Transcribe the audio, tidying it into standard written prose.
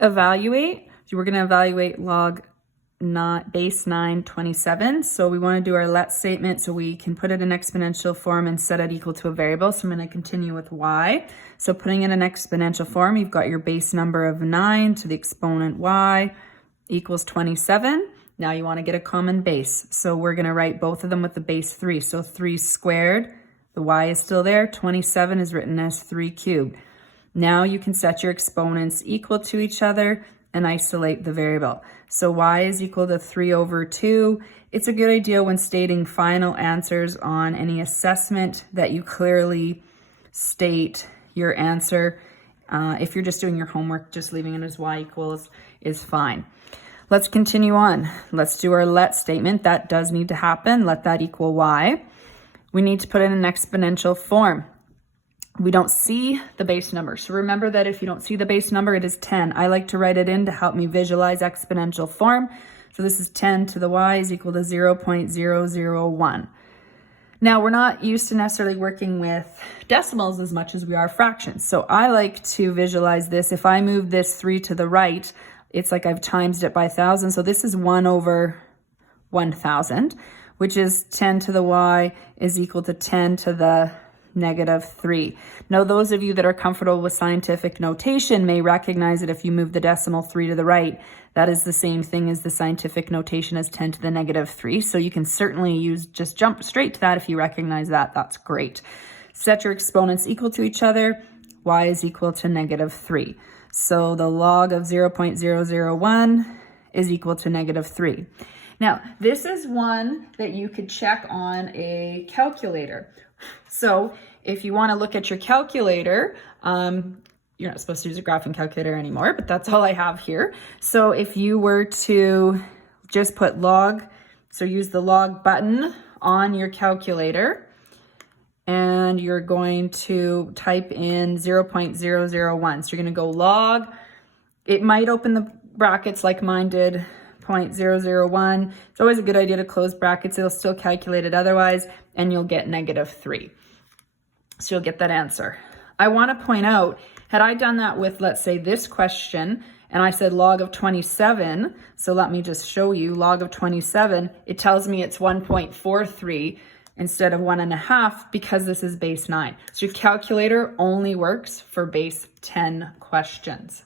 evaluate. So we're going to evaluate base 9, 27. So we want to do our let statement so we can put it in exponential form and set it equal to a variable. So I'm going to continue with y. So putting in an exponential form, you've got your base number of 9 to the exponent y equals 27. Now you want to get a common base. So we're going to write both of them with the base 3. So 3 squared, the y is still there. 27 is written as 3 cubed. Now you can set your exponents equal to each other and isolate the variable. So y is equal to 3 over 2. It's a good idea when stating final answers on any assessment that you clearly state your answer. If you're just doing your homework, just leaving it as y equals is fine. Let's continue on. Let's do our let statement. That does need to happen. Let that equal y. We need to put in an exponential form. We don't see the base number. So remember that if you don't see the base number, it is 10. I like to write it in to help me visualize exponential form. So this is 10 to the y is equal to 0.001. Now we're not used to necessarily working with decimals as much as we are fractions. So I like to visualize this. If I move this 3 to the right, it's like I've times it by 1,000. So this is 1 over 1,000, which is 10 to the y is equal to 10 to the -3. Now, those of you that are comfortable with scientific notation may recognize that if you move the decimal 3 to the right, that is the same thing as the scientific notation as 10 to the -3. So you can certainly just jump straight to that if you recognize that. That's great. Set your exponents equal to each other. Y is equal to -3. So the log of 0.001 is equal to -3. Now, this is one that you could check on a calculator. So if you want to look at your calculator, you're not supposed to use a graphing calculator anymore, but that's all I have here. So if you were to just put log, so use the log button on your calculator, and you're going to type in 0.001. So you're going to go log. It might open the brackets like mine did, 0.001. It's always a good idea to close brackets. It'll still calculate it otherwise, and you'll get -3. So you'll get that answer. I want to point out, had I done that with, let's say, this question, and I said log of 27, so let me just show you, log of 27, it tells me it's 1.43 instead of 1.5 because this is base 9. So your calculator only works for base 10 questions.